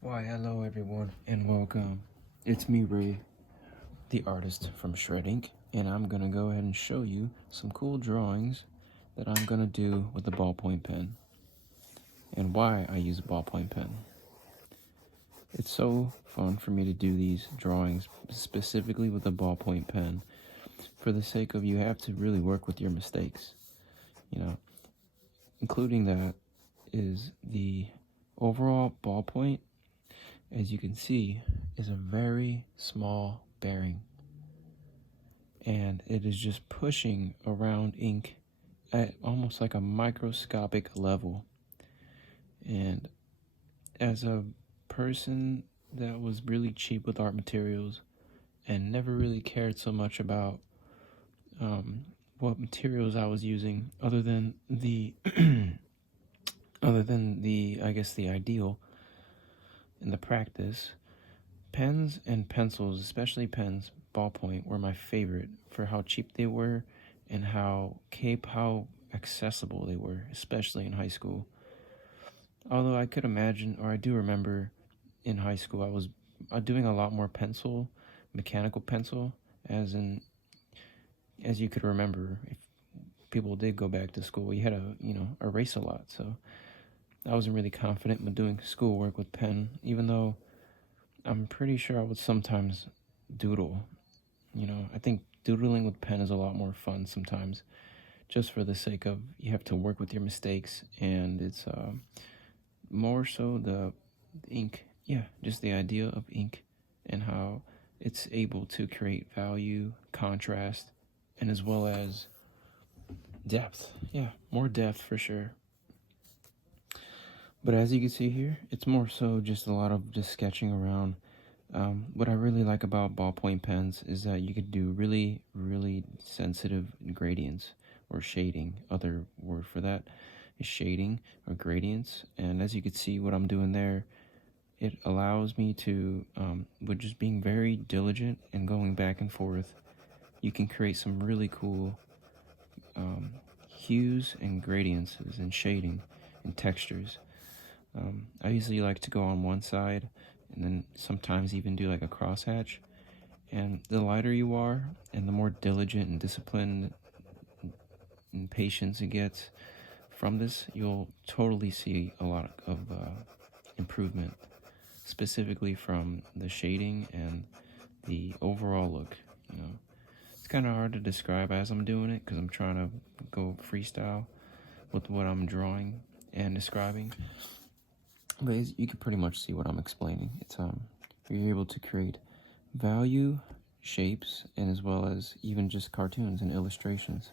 Why, hello everyone, and welcome. It's me, Ray, the artist from Shreddinkk, and I'm gonna go ahead and show you some cool drawings that I'm gonna do with the ballpoint pen, and why I use a ballpoint pen. It's so fun for me to do these drawings, specifically with a ballpoint pen, for the sake of you have to really work with your mistakes, you know, including that is the overall ballpoint, as you can see, is a very small bearing, and it is just pushing around ink at almost like a microscopic level. And as a person that was really cheap with art materials and never really cared so much about what materials I was using, other than the I guess the ideal and the practice, pens and pencils, especially pens, ballpoint, were my favorite for how cheap they were and how accessible they were, especially in high school. Although I could imagine, or I do remember, in high school I was doing a lot more pencil, mechanical pencil, as you could remember, if people did go back to school, you had to erase a lot. So I wasn't really confident with doing schoolwork with pen, even though I'm pretty sure I would sometimes doodle. I think doodling with pen is a lot more fun sometimes, just for the sake of you have to work with your mistakes, and it's more so the ink. Yeah, just the idea of ink and how it's able to create value, contrast, and as well as depth. Yeah, more depth for sure. But as you can see here, it's more so just a lot of just sketching around. What I really like about ballpoint pens is that you could do really, really sensitive gradients or shading. Other word for that is shading or gradients. And as you can see what I'm doing there, it allows me to, with just being very diligent and going back and forth, you can create some really cool hues and gradients and shading and textures. I usually like to go on one side and then sometimes even do like a crosshatch. And the lighter you are and the more diligent and disciplined and patience it gets from this, you'll totally see a lot of improvement, specifically from the shading and the overall look. It's kind of hard to describe as I'm doing it because I'm trying to go freestyle with what I'm drawing and describing. But you can pretty much see what I'm explaining. It's you're able to create value, shapes, and as well as even just cartoons and illustrations.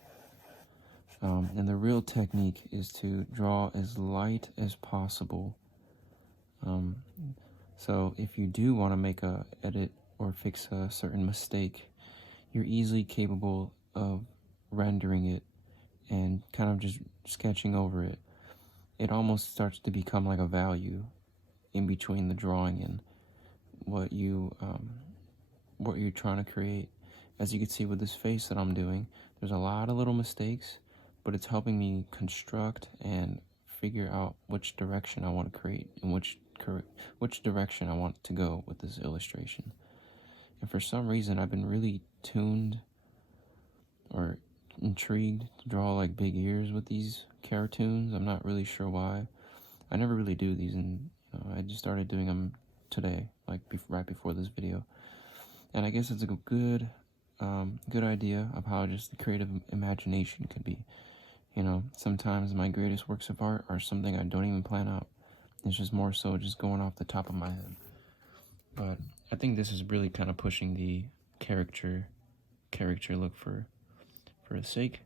And the real technique is to draw as light as possible. So if you do want to make a edit or fix a certain mistake, you're easily capable of rendering it and kind of just sketching over it. It almost starts to become like a value in between the drawing and what you're trying to create. As you can see with this face that I'm doing, there's a lot of little mistakes, but it's helping me construct and figure out which direction I want to create and which direction I want to go with this illustration. And for some reason, I've been really tuned or intrigued to draw like big ears with these cartoons. I'm not really sure why. I never really do these, and I just started doing them today, like right before this video. And I guess it's a good idea of how just the creative imagination could be. Sometimes my greatest works of art are something I don't even plan out. It's just more so just going off the top of my head. But I think this is really kind of pushing the character look for a sake.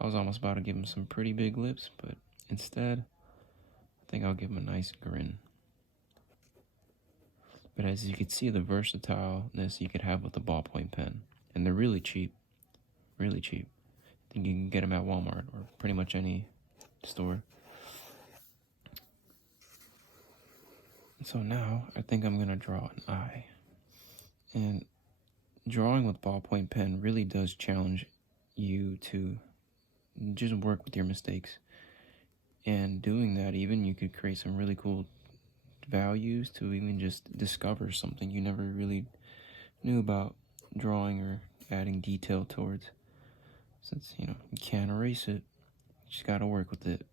I was almost about to give him some pretty big lips, but instead, I think I'll give him a nice grin. But as you can see, the versatileness you could have with a ballpoint pen, and they're really cheap, really cheap. I think you can get them at Walmart or pretty much any store. So now I think I'm gonna draw an eye, and drawing with ballpoint pen really does challenge you to just work with your mistakes. And doing that, even you could create some really cool values to even just discover something you never really knew about drawing or adding detail towards. Since, you can't erase it, you just gotta work with it.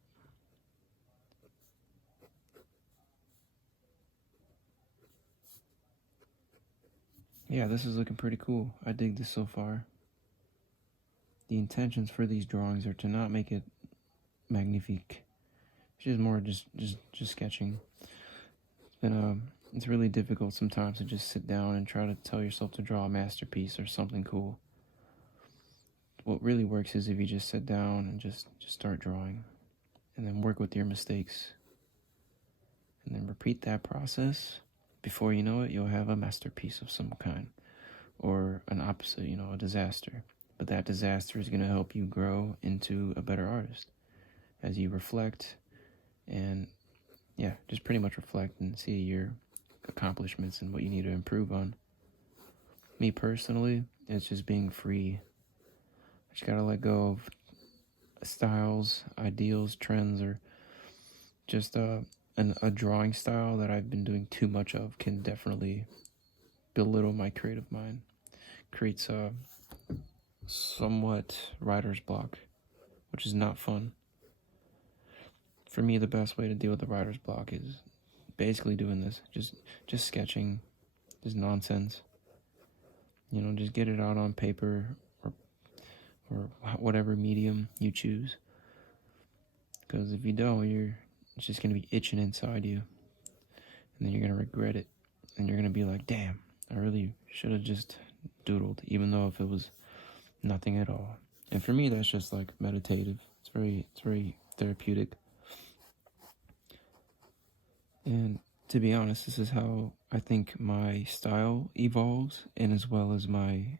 Yeah, this is looking pretty cool. I dig this so far. The intentions for these drawings are to not make it magnifique. It's just more just sketching. It's really difficult sometimes to just sit down and try to tell yourself to draw a masterpiece or something cool. What really works is if you just sit down and just start drawing, and then work with your mistakes, and then repeat that process. Before you know it, you'll have a masterpiece of some kind, or an opposite, a disaster. But that disaster is going to help you grow into a better artist as you reflect and, just pretty much reflect and see your accomplishments and what you need to improve on. Me personally, it's just being free. I just gotta let go of styles, ideals, trends, or just a drawing style that I've been doing too much of can definitely belittle my creative mind. Creates a somewhat writer's block, which is not fun. For me, the best way to deal with the writer's block is basically doing this, just sketching, just nonsense. Just get it out on paper or whatever medium you choose. Because if you don't, it's just gonna be itching inside you, and then you're gonna regret it, and you're gonna be like, damn, I really should have just doodled, even though if it was nothing at all. And for me, that's just like meditative. It's very therapeutic. And to be honest, this is how I think my style evolves, and as well as my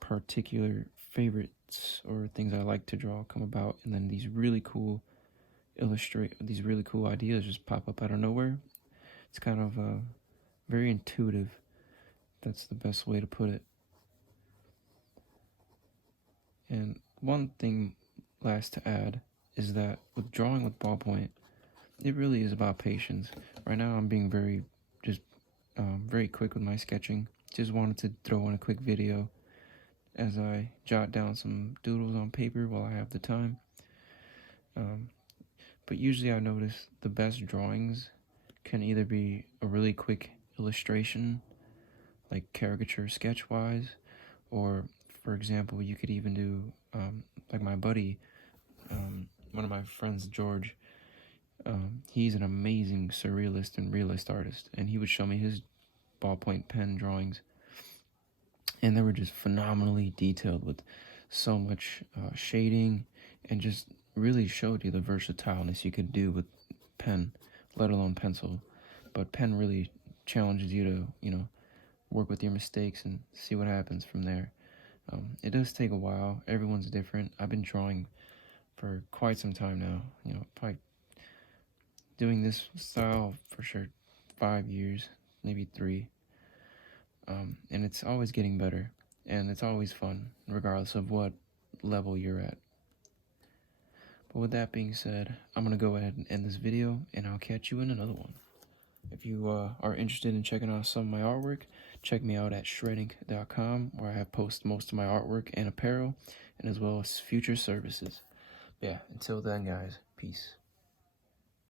particular favorites or things I like to draw come about. And then these really cool ideas just pop up out of nowhere. It's kind of very intuitive. That's the best way to put it. And one thing last to add is that with drawing with ballpoint, it really is about patience. Right now I'm being very quick with my sketching. Just wanted to throw in a quick video as I jot down some doodles on paper while I have the time. But usually I notice the best drawings can either be a really quick illustration, like caricature sketch-wise, or, for example, you could even do, like my buddy, one of my friends, George, he's an amazing surrealist and realist artist, and he would show me his ballpoint pen drawings, and they were just phenomenally detailed with so much shading, and just really showed you the versatileness you could do with pen, let alone pencil. But pen really challenges you to, work with your mistakes and see what happens from there. It does take a while. Everyone's different. I've been drawing for quite some time now, probably doing this style for sure 5 years, maybe 3. And it's always getting better, and it's always fun, regardless of what level you're at. But with that being said, I'm going to go ahead and end this video, and I'll catch you in another one. If you are interested in checking out some of my artwork, check me out at Shreddinkk.com, where I have posted most of my artwork and apparel, and as well as future services. Yeah, until then, guys, peace.